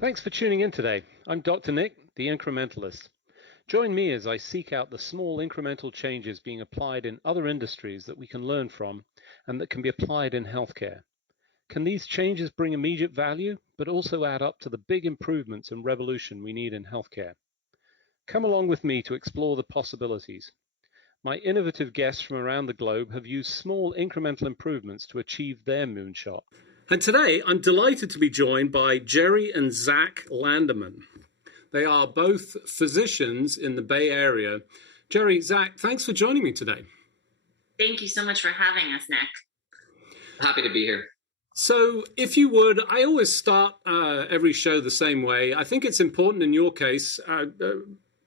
Thanks for tuning in today. I'm Dr. Nick, the Incrementalist. Join me as I seek out the small incremental changes being applied in other industries that we can learn from and that can be applied in healthcare. Can these changes bring immediate value, but also add up to the big improvements and revolution we need in healthcare? Come along with me to explore the possibilities. My innovative guests from around the globe have used small incremental improvements to achieve their moonshot. And today, I'm delighted to be joined by Geri and Zach Landman. They are both physicians in the Bay Area. Geri, Zach, thanks for joining me today. Thank you so much for having us, Nick. Happy to be here. So if you would, I always start every show the same way. I think it's important in your case,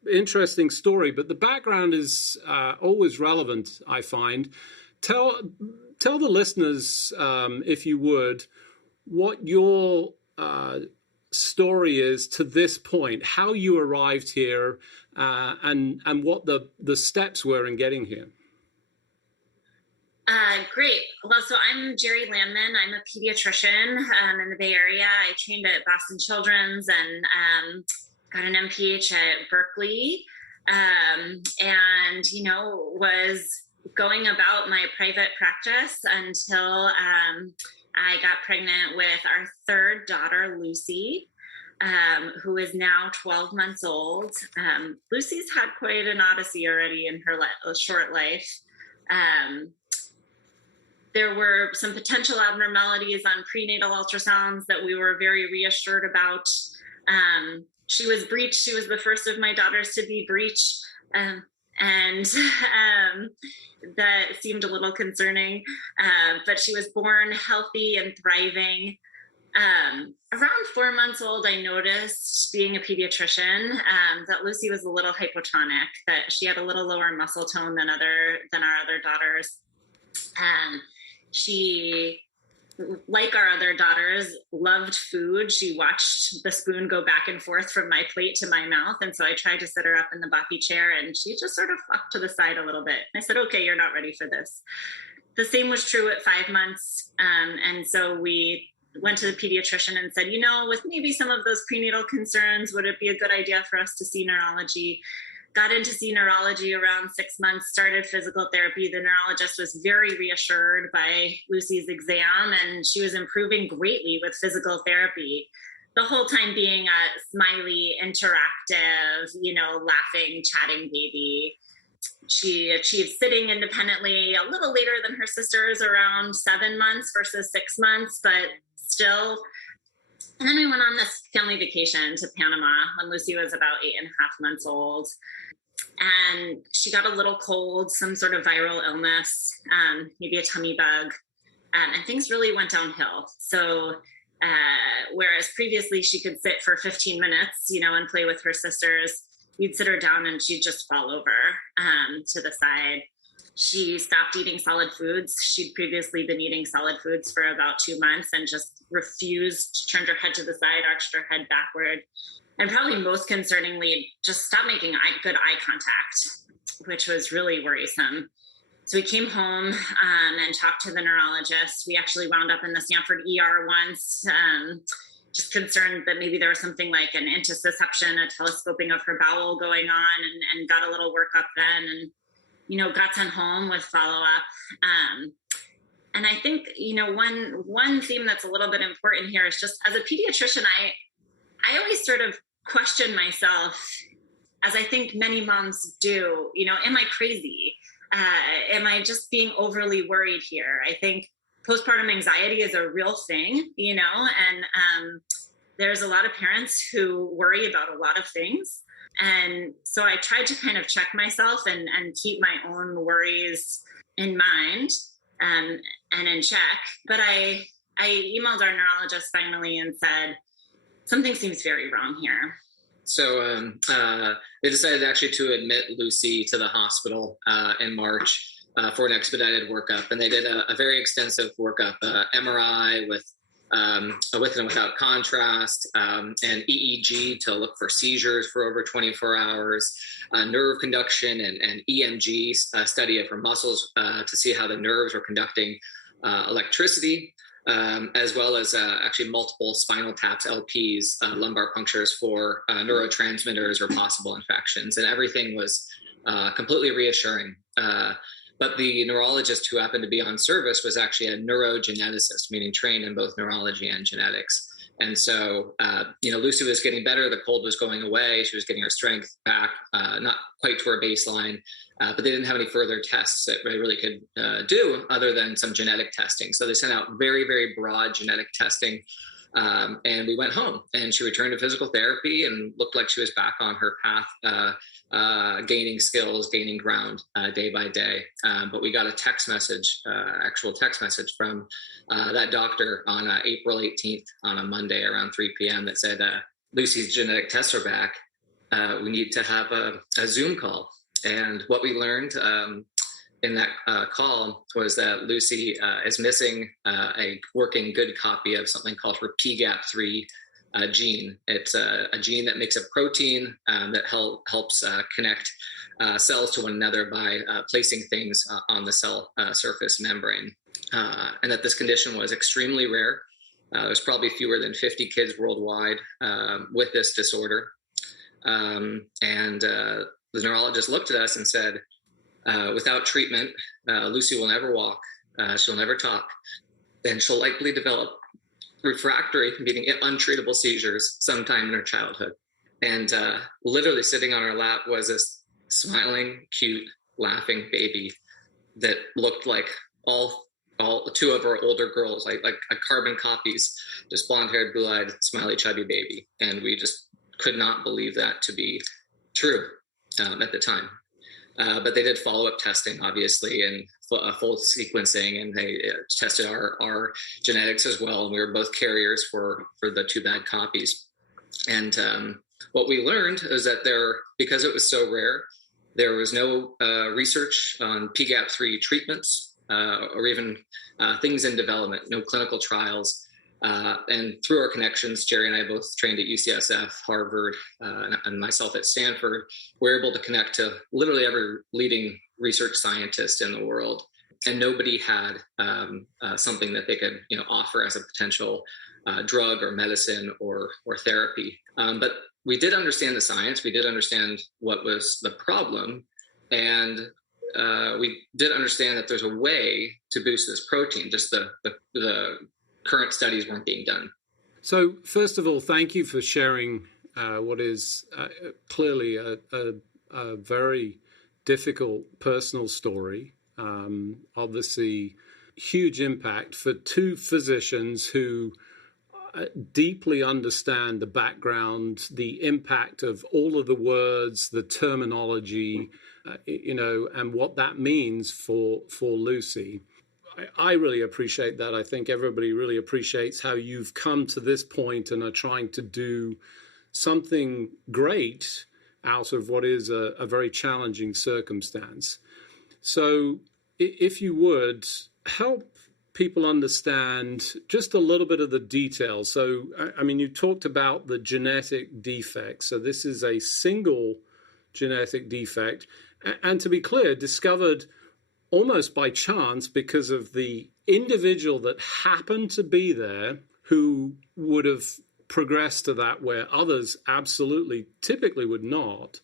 interesting story, but the background is always relevant, I find. Tell the listeners, if you would, what your story is to this point, how you arrived here, and what the steps were in getting here. Great. Well, so I'm Geri Landman. I'm a pediatrician in the Bay Area. I trained at Boston Children's and got an MPH at Berkeley, and, was going about my private practice until I got pregnant with our third daughter, Lucy, who is now 12 months old. Lucy's had quite an odyssey already in her short life. There were some potential abnormalities on prenatal ultrasounds that we were very reassured about. She was breech. She was the first of my daughters to be breech. And that seemed a little concerning, but she was born healthy and thriving. Around 4 months old, I noticed, being a pediatrician, that Lucy was a little hypotonic, that she had a little lower muscle tone than our other daughters. She, like our other daughters, loved food. She watched the spoon go back and forth from my plate to my mouth. And so I tried to sit her up in the boppy chair, and she just sort of flopped to the side a little bit. I said, okay, you're not ready for this. The same was true at 5 months. And so we went to the pediatrician and said, with maybe some of those prenatal concerns, would it be a good idea for us to see neurology? Got in to see neurology around 6 months, started physical therapy. The neurologist was very reassured by Lucy's exam, and she was improving greatly with physical therapy. The whole time being a smiley, interactive, laughing, chatting baby. She achieved sitting independently a little later than her sisters, around 7 months versus 6 months, but still. And then we went on this family vacation to Panama when Lucy was about 8.5 months old. And she got a little cold, some sort of viral illness, maybe a tummy bug, and things really went downhill. So whereas previously she could sit for 15 minutes, and play with her sisters, you'd sit her down and she'd just fall over to the side. She stopped eating solid foods. She'd previously been eating solid foods for about 2 months and just refused, turned her head to the side, arched her head backward. And probably most concerningly, just stopped making good eye contact, which was really worrisome. So we came home and talked to the neurologist. We actually wound up in the Stanford ER once, just concerned that maybe there was something like an intussusception, a telescoping of her bowel going on, and got a little workup then, and got sent home with follow-up. And I think, one theme that's a little bit important here is just, as a pediatrician, I always sort of question myself, as I think many moms do, am I crazy? Am I just being overly worried here? I think postpartum anxiety is a real thing, and there's a lot of parents who worry about a lot of things. And so I tried to kind of check myself and keep my own worries in mind and in check. But I emailed our neurologist finally and said, something seems very wrong here. So they decided actually to admit Lucy to the hospital in March for an expedited workup. And they did a very extensive workup, MRI with and without contrast, and EEG to look for seizures for over 24 hours, nerve conduction and EMG study of her muscles to see how the nerves were conducting electricity. as well as actually multiple spinal taps, LPs, lumbar punctures for neurotransmitters or possible infections. And everything was completely reassuring. But the neurologist who happened to be on service was actually a neurogeneticist, meaning trained in both neurology and genetics. And so, Lucy was getting better. The cold was going away. She was getting her strength back, not quite to her baseline, but they didn't have any further tests that they really could do other than some genetic testing. So they sent out very, very broad genetic testing. And we went home, and she returned to physical therapy and looked like she was back on her path, gaining skills, gaining ground day by day. But we got a text message, actual text message from that doctor on April 18th on a Monday around 3 p.m. that said, Lucy's genetic tests are back. We need to have a Zoom call. And what we learned in that call was that Lucy is missing a working good copy of something called her PGAP3 gene. It's a gene that makes a protein that helps connect cells to one another by placing things on the cell surface membrane. And that this condition was extremely rare. There's probably fewer than 50 kids worldwide with this disorder. The neurologist looked at us and said, without treatment, Lucy will never walk, she'll never talk, and she'll likely develop refractory, meaning untreatable seizures sometime in her childhood. And literally sitting on her lap was this smiling, cute, laughing baby that looked like all two of her older girls, like carbon copies, just blonde-haired, blue-eyed, smiley, chubby baby. And we just could not believe that to be true at the time. But they did follow-up testing, obviously, and full sequencing, and they tested our genetics as well. And we were both carriers for the two bad copies. And what we learned is that because it was so rare, there was no research on PGAP3 treatments or even things in development, no clinical trials. And through our connections, Geri and I both trained at UCSF, Harvard, and myself at Stanford, we're able to connect to literally every leading research scientist in the world. And nobody had something that they could offer as a potential drug or medicine or therapy. But we did understand the science. We did understand what was the problem. And we did understand that there's a way to boost this protein, just the current studies weren't being done. So first of all, thank you for sharing what is clearly a very difficult personal story. Obviously, huge impact for two physicians who deeply understand the background, the impact of all of the words, the terminology, and what that means for Lucy. I really appreciate that. I think everybody really appreciates how you've come to this point and are trying to do something great out of what is a very challenging circumstance. So if you would help people understand just a little bit of the details. So, I mean, you talked about the genetic defect. So this is a single genetic defect. And to be clear, discovered almost by chance because of the individual that happened to be there who would have progressed to that where others absolutely typically would not.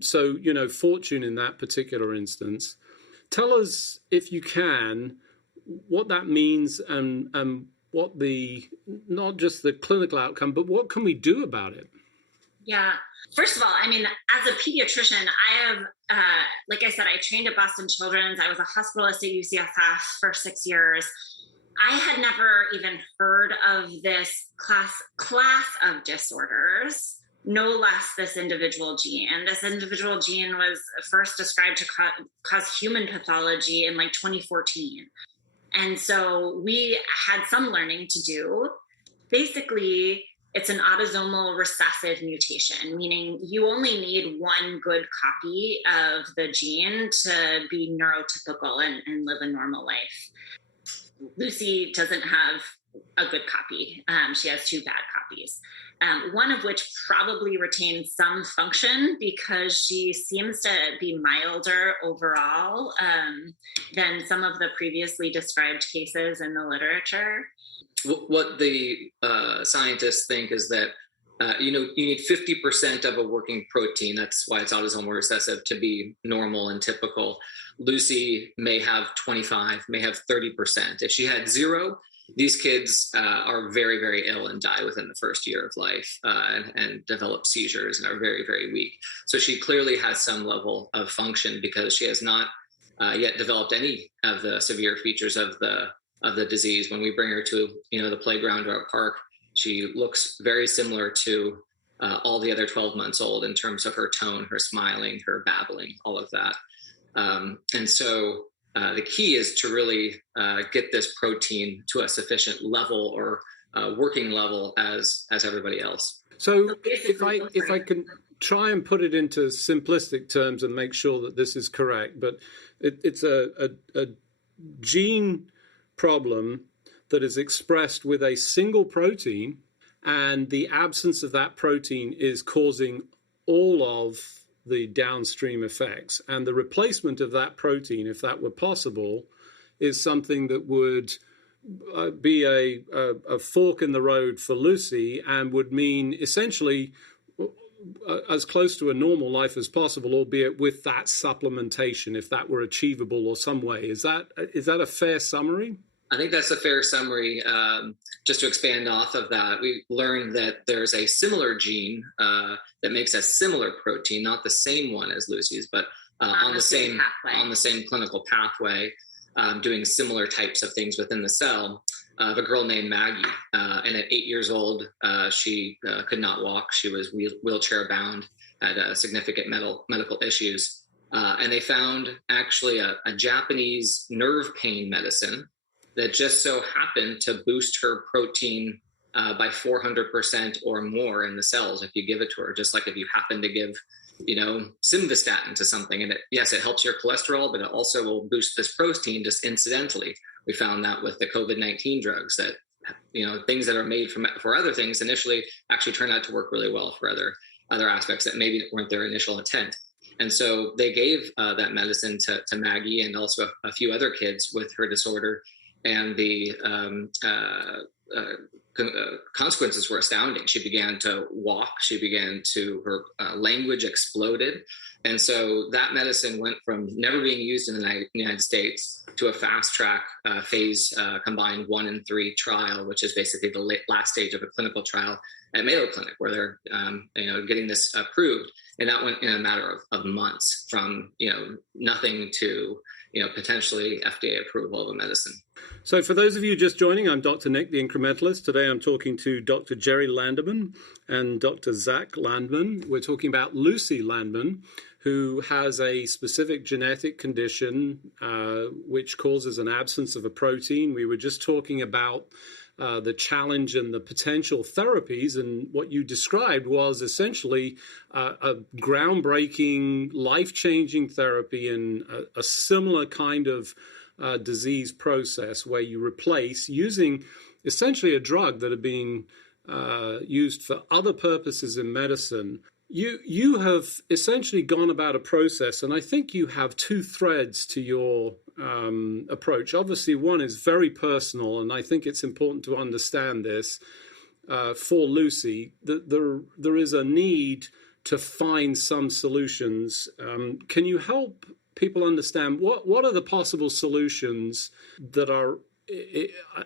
So, fortune in that particular instance. Tell us, if you can, what that means and what not just the clinical outcome, but what can we do about it? Yeah. First of all, I mean, as a pediatrician, I have, like I said, I trained at Boston Children's. I was a hospitalist at UCSF for 6 years. I had never even heard of this class of disorders, no less this individual gene. And this individual gene was first described to cause human pathology in like 2014. And so we had some learning to do. Basically, it's an autosomal recessive mutation, meaning you only need one good copy of the gene to be neurotypical and live a normal life. Lucy doesn't have a good copy. She has two bad copies. one of which probably retains some function because she seems to be milder overall than some of the previously described cases in the literature. What the scientists think is that you need 50% of a working protein. That's why it's autosomal recessive to be normal and typical. Lucy may have 25, may have 30%. If she had 0, these kids are very, very ill and die within the first year of life and develop seizures and are very, very weak. So she clearly has some level of function because she has not yet developed any of the severe features of the disease. When we bring her to the playground or a park, she looks very similar to all the other 12 months old in terms of her tone, her smiling, her babbling, all of that. And so the key is to really get this protein to a sufficient level or working level as everybody else. So if I can try and put it into simplistic terms and make sure that this is correct, but it's a gene problem that is expressed with a single protein, and the absence of that protein is causing all of the downstream effects. And the replacement of that protein, if that were possible, is something that would be a fork in the road for Lucy and would mean essentially as close to a normal life as possible, albeit with that supplementation, if that were achievable or some way. Is that a fair summary? I think that's a fair summary. Just to expand off of that, we learned that there's a similar gene that makes a similar protein, not the same one as Lucy's, but on the same clinical pathway, doing similar types of things within the cell. Of a girl named Maggie, and at 8 years old, she could not walk. She was wheelchair bound, had significant medical issues, and they found actually a Japanese nerve pain medicine that just so happened to boost her protein by 400% or more in the cells if you give it to her, just like if you happen to give, simvastatin to something. And it helps your cholesterol, but it also will boost this protein just incidentally. We found that with the COVID-19 drugs that, things that are made for other things initially actually turn out to work really well for other aspects that maybe weren't their initial intent. And so they gave that medicine to Maggie and also a few other kids with her disorder. And the consequences were astounding. She began to walk. Her language exploded. And so that medicine went from never being used in the United States to a fast track phase combined 1 and 3 trial, which is basically the last stage of a clinical trial at Mayo Clinic, where they're getting this approved. And that went in a matter of months from nothing to potentially FDA approval of a medicine. So for those of you just joining, I'm Dr. Nick, the Incrementalist. Today I'm talking to Dr. Geri Landman and Dr. Zach Landman. We're talking about Lucy Landman, who has a specific genetic condition which causes an absence of a protein. We were just talking about the challenge and the potential therapies, and what you described was essentially a groundbreaking, life-changing therapy in a similar kind of disease process where you replace, using essentially a drug that had been used for other purposes in medicine. You have essentially gone about a process, and I think you have 2 threads to your approach. Obviously, one is very personal, and I think it's important to understand this for Lucy, that there is a need to find some solutions. Can you help people understand what are the possible solutions that are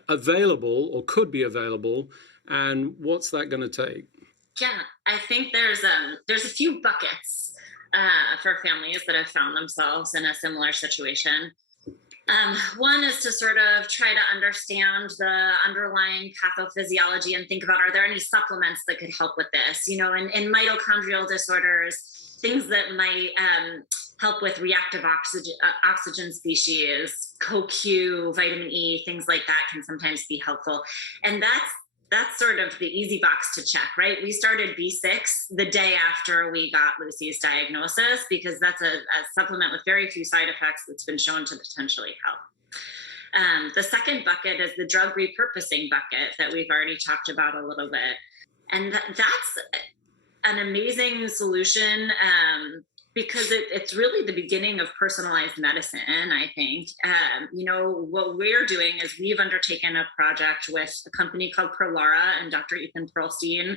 available or could be available, and what's that going to take? Yeah, I think there's a few buckets for families that have found themselves in a similar situation. One is to sort of try to understand the underlying pathophysiology and think about, are there any supplements that could help with this? In mitochondrial disorders, things that might help with reactive oxygen species, CoQ, vitamin E, things like that can sometimes be helpful. And that's sort of the easy box to check, right? We started B6 the day after we got Lucy's diagnosis because that's a supplement with very few side effects that's been shown to potentially help. The second bucket is the drug repurposing bucket that we've already talked about a little bit. And that's an amazing solution, because it's really the beginning of personalized medicine, I think. What we're doing is we've undertaken a project with a company called Prolara and Dr. Ethan Perlstein,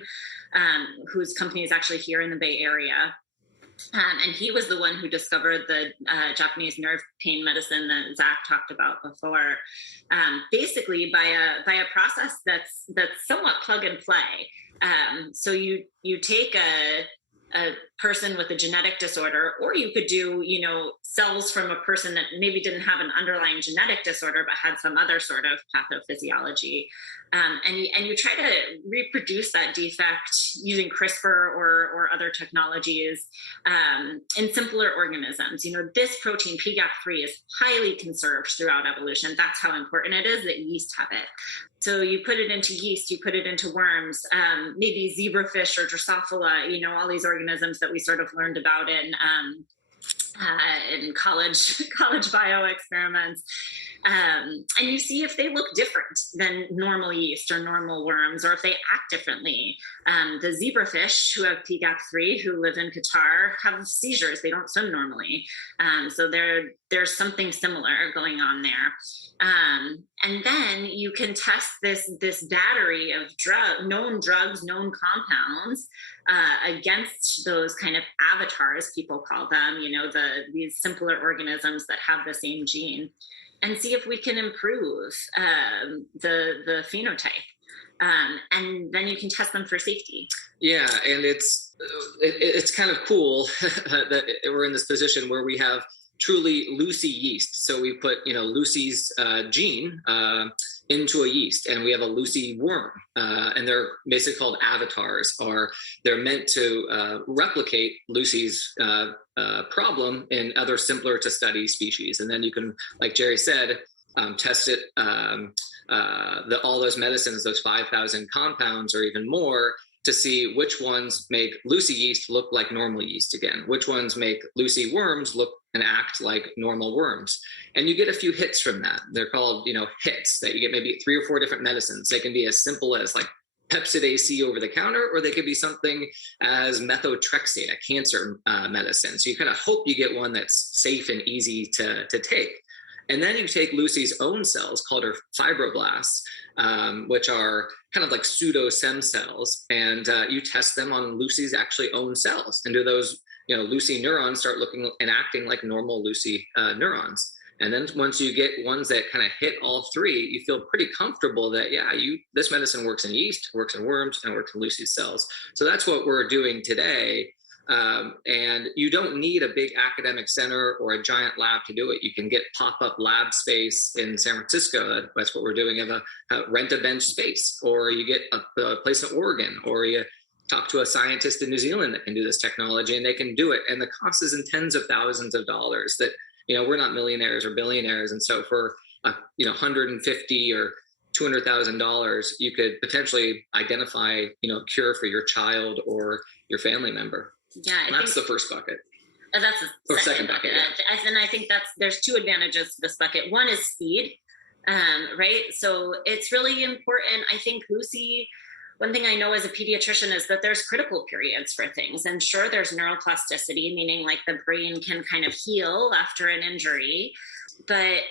whose company is actually here in the Bay Area. And he was the one who discovered the Japanese nerve pain medicine that Zach talked about before, basically by a process that's somewhat plug and play. So you take a person with a genetic disorder, or you could do, cells from a person that maybe didn't have an underlying genetic disorder, but had some other sort of pathophysiology. And you try to reproduce that defect using CRISPR or other technologies in simpler organisms. This protein, PGAP3, is highly conserved throughout evolution. That's how important it is that yeast have it. So you put it into yeast, you put it into worms, maybe zebrafish or Drosophila, all these organisms that we sort of learned about in college bio experiments. And you see if they look different than normal yeast or normal worms, or if they act differently. The zebrafish who have PGAP3, who live in Qatar, have seizures. They don't swim normally. So there's something similar going on there. And then you can test this battery of known drugs, known compounds, against those kind of avatars, people call them, these simpler organisms that have the same gene, and see if we can improve the phenotype. And then you can test them for safety. Yeah, and it's kind of cool that we're in this position where we have truly Lucy yeast. So we put, Lucy's gene into a yeast, and we have a Lucy worm, and they're basically called avatars, or they're meant to replicate Lucy's problem in other simpler to study species. And then you can, like Geri said, test it, all those medicines, those 5,000 compounds or even more, to see which ones make Lucy yeast look like normal yeast again, which ones make Lucy worms look and act like normal worms. And you get a few hits from that. They're called, hits, that you get maybe 3 or 4 different medicines. They can be as simple as like Pepsid AC over the counter, or they could be something as methotrexate, a cancer medicine. So you kind of hope you get one that's safe and easy to take. And then you take Lucy's own cells, called her fibroblasts, which are kind of like pseudo stem cells, and you test them on Lucy's actually own cells. And do those, Lucy neurons start looking and acting like normal Lucy neurons? And then once you get ones that kind of hit all 3, you feel pretty comfortable that, this medicine works in yeast, works in worms, and works in Lucy's cells. So that's what we're doing today. And you don't need a big academic center or a giant lab to do it. You can get pop-up lab space in San Francisco. That's what we're doing, of a rent a bench space, or you get a place in Oregon, or you talk to a scientist in New Zealand that can do this technology, and they can do it. And the cost is in tens of thousands of dollars. That, we're not millionaires or billionaires. And so for $150,000 or $200,000, you could potentially identify, a cure for your child or your family member. Yeah, that's the first bucket. That's the second bucket. Yeah. And I think there's 2 advantages to this bucket. One is speed, right? So it's really important. I think Lucy, one thing I know as a pediatrician is that there's critical periods for things. And sure, there's neuroplasticity, meaning like the brain can kind of heal after an injury. But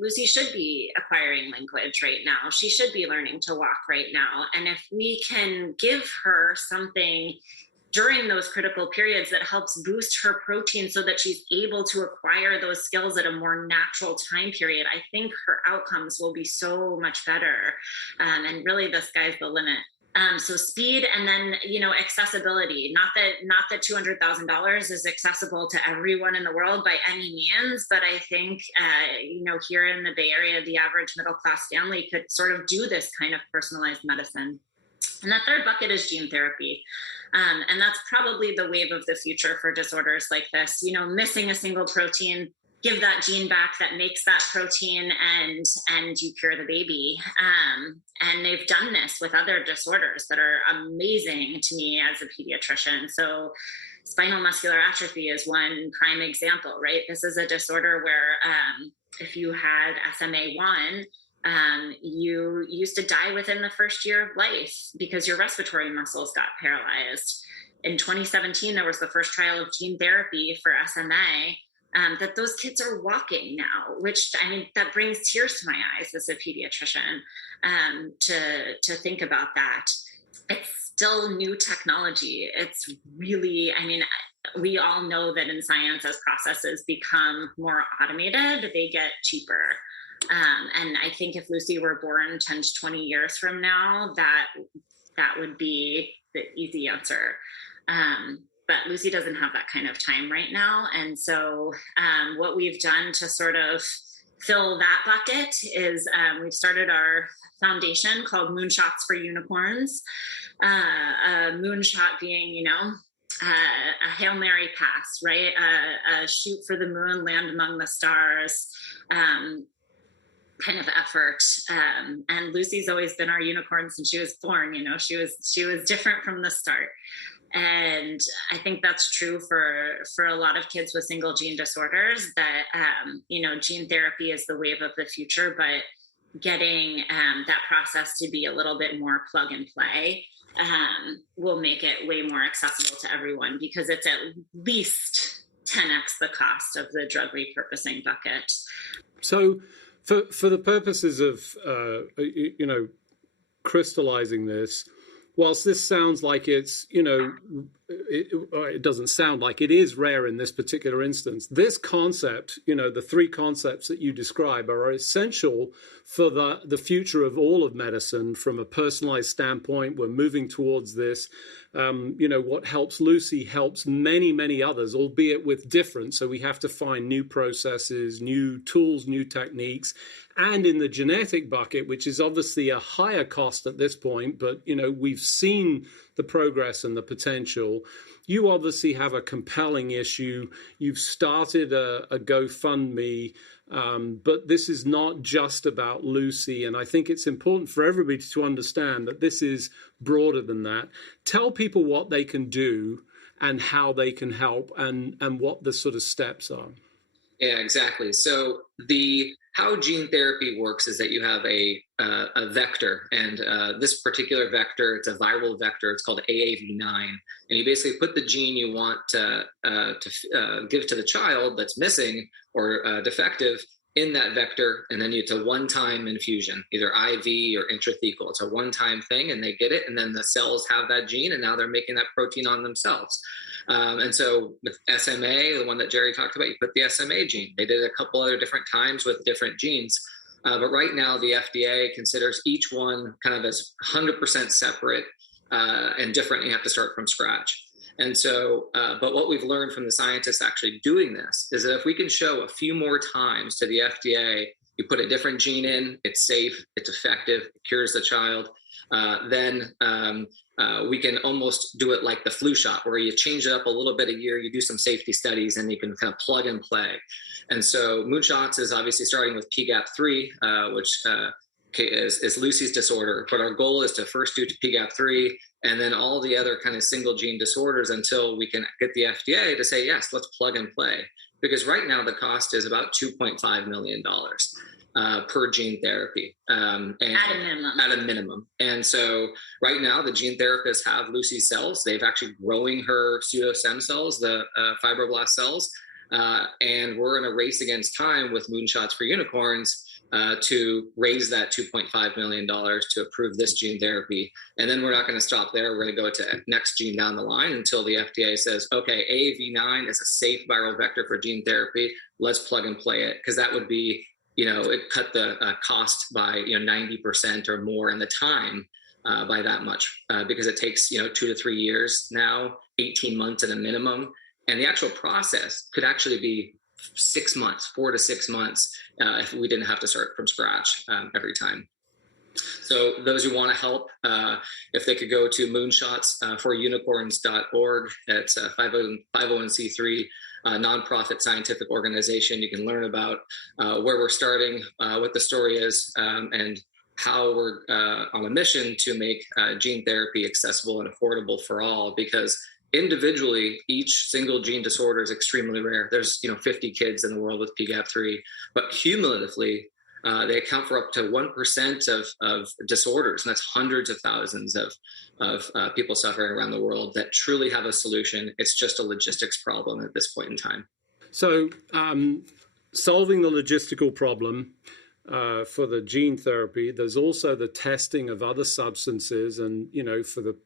Lucy should be acquiring language right now. She should be learning to walk right now. And if we can give her something during those critical periods that helps boost her protein so that she's able to acquire those skills at a more natural time period, I think her outcomes will be so much better. And really, the sky's the limit. So speed, and then, accessibility. Not that $200,000 is accessible to everyone in the world by any means, but I think, here in the Bay Area, the average middle-class family could sort of do this kind of personalized medicine. And that third bucket is gene therapy. And that's probably the wave of the future for disorders like this. Missing a single protein, give that gene back that makes that protein, and you cure the baby. And they've done this with other disorders that are amazing to me as a pediatrician. So spinal muscular atrophy is one prime example, right? This is a disorder where if you had SMA1, you used to die within the first year of life because your respiratory muscles got paralyzed. In 2017, there was the first trial of gene therapy for SMA, that those kids are walking now, which, I mean, that brings tears to my eyes as a pediatrician, to think about that. It's still new technology. It's really, I mean, we all know that in science, as processes become more automated, they get cheaper. And I think if Lucy were born 10 to 20 years from now, that would be the easy answer. But Lucy doesn't have that kind of time right now. And so what we've done to sort of fill that bucket is we've started our foundation called Moonshots for Unicorns. A moonshot being, you know, a Hail Mary pass, right? A shoot for the moon, land among the stars kind of effort. And Lucy's always been our unicorn since she was born. You know, she was different from the start. And I think that's true for a lot of kids with single gene disorders, that, you know, gene therapy is the wave of the future, but getting that process to be a little bit more plug and play will make it way more accessible to everyone, because it's at least 10x the cost of the drug repurposing bucket. So for the purposes of, you know, crystallizing this, whilst this sounds like it's, you know, it doesn't sound like it is rare in this particular instance. This concept, you know, the three concepts that you describe are essential for the future of all of medicine from a personalized standpoint. We're moving towards this. You know, what helps Lucy helps many, many others, albeit with different. So we have to find new processes, new tools, new techniques. And in the genetic bucket, which is obviously a higher cost at this point, but, you know, we've seen the progress and the potential. You obviously have a compelling issue. You've started a GoFundMe, but this is not just about Lucy. And I think it's important for everybody to understand that this is broader than that. Tell people what they can do and how they can help, and what the sort of steps are. Yeah, exactly. So how gene therapy works is that you have a vector, and this particular vector, it's a viral vector. It's called AAV9, and you basically put the gene you want to give to the child that's missing or defective in that vector, and then it's a one-time infusion, either IV or intrathecal. It's a one-time thing, and they get it, and then the cells have that gene, and now they're making that protein on themselves. And so with SMA, the one that Geri talked about, you put the SMA gene. They did it a couple other different times with different genes. But right now, the FDA considers each one kind of as 100% separate and different. You have to start from scratch. And so, but what we've learned from the scientists actually doing this is that if we can show a few more times to the FDA, you put a different gene in, it's safe, it's effective, it cures the child, then we can almost do it like the flu shot, where you change it up a little bit a year, you do some safety studies, and you can kind of plug and play. And so Moonshots is obviously starting with PGAP3, which is Lucy's disorder. But our goal is to first do PGAP3 and then all the other kind of single gene disorders until we can get the FDA to say, yes, let's plug and play. Because right now the cost is about $2.5 million. Per gene therapy. And at a minimum. And so right now the gene therapists have Lucy's cells. They've actually growing her pseudo stem cells, the fibroblast cells. And we're in a race against time with Moonshots for Unicorns to raise that $2.5 million to approve this gene therapy. And then we're not going to stop there. We're going to go to next gene down the line until the FDA says, okay, AAV9 is a safe viral vector for gene therapy. Let's plug and play it. Because that would be, you know, it cut the cost by 90% or more, and the time by that much, because it takes 2 to 3 years now, 18 months at a minimum, and the actual process could actually be 6 months, 4 to 6 months, if we didn't have to start from scratch every time. So those who want to help, if they could go to moonshotsforunicorns.org, that's a 501c3 nonprofit scientific organization. You can learn about where we're starting, what the story is, and how we're on a mission to make gene therapy accessible and affordable for all, because individually, each single gene disorder is extremely rare. There's 50 kids in the world with PGAP3, but cumulatively, They account for up to 1% of disorders, and that's hundreds of thousands of people suffering around the world that truly have a solution. It's just a logistics problem at this point in time. So solving the logistical problem for the gene therapy, there's also the testing of other substances. And, for the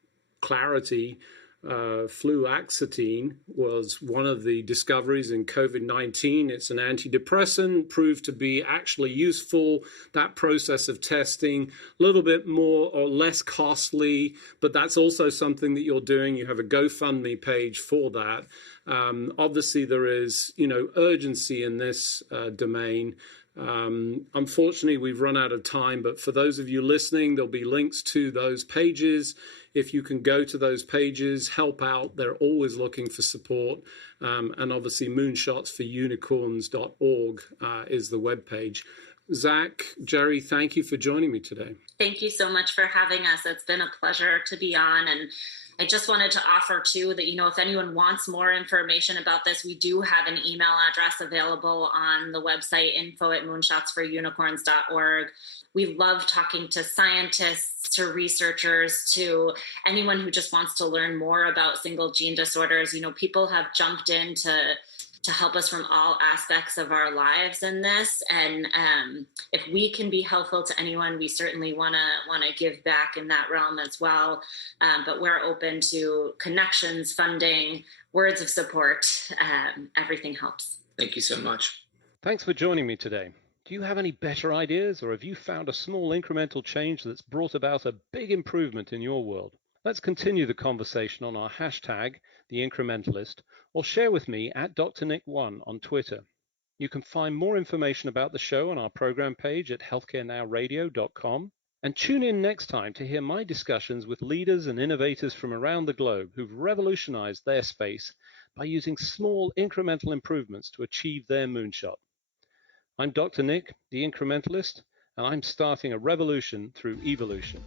clarity, fluoxetine was one of the discoveries in COVID-19. It's an antidepressant, proved to be actually useful. That process of testing, a little bit more or less costly, but that's also something that you're doing. You have a GoFundMe page for that. Obviously, there is, urgency in this domain. Unfortunately, we've run out of time, but for those of you listening, there'll be links to those pages. If you can go to those pages, help out. They're always looking for support. And obviously, moonshotsforunicorns.org is the webpage. Zach, Geri, thank you for joining me today. Thank you so much for having us. It's been a pleasure to be on. And I just wanted to offer too that, if anyone wants more information about this, we do have an email address available on the website, info@moonshotsforunicorns.org. We love talking to scientists, to researchers, to anyone who just wants to learn more about single gene disorders. People have jumped in to help us from all aspects of our lives in this. And if we can be helpful to anyone, we certainly want to give back in that realm as well. But we're open to connections, funding, words of support. Everything helps. Thank you so much. Thanks for joining me today. Do you have any better ideas, or have you found a small incremental change that's brought about a big improvement in your world? Let's continue the conversation on our hashtag, The Incrementalist, or share with me at DrNick1 on Twitter. You can find more information about the show on our program page at healthcarenowradio.com. And tune in next time to hear my discussions with leaders and innovators from around the globe who've revolutionized their space by using small incremental improvements to achieve their moonshot. I'm Dr. Nick, the Incrementalist, and I'm starting a revolution through evolution.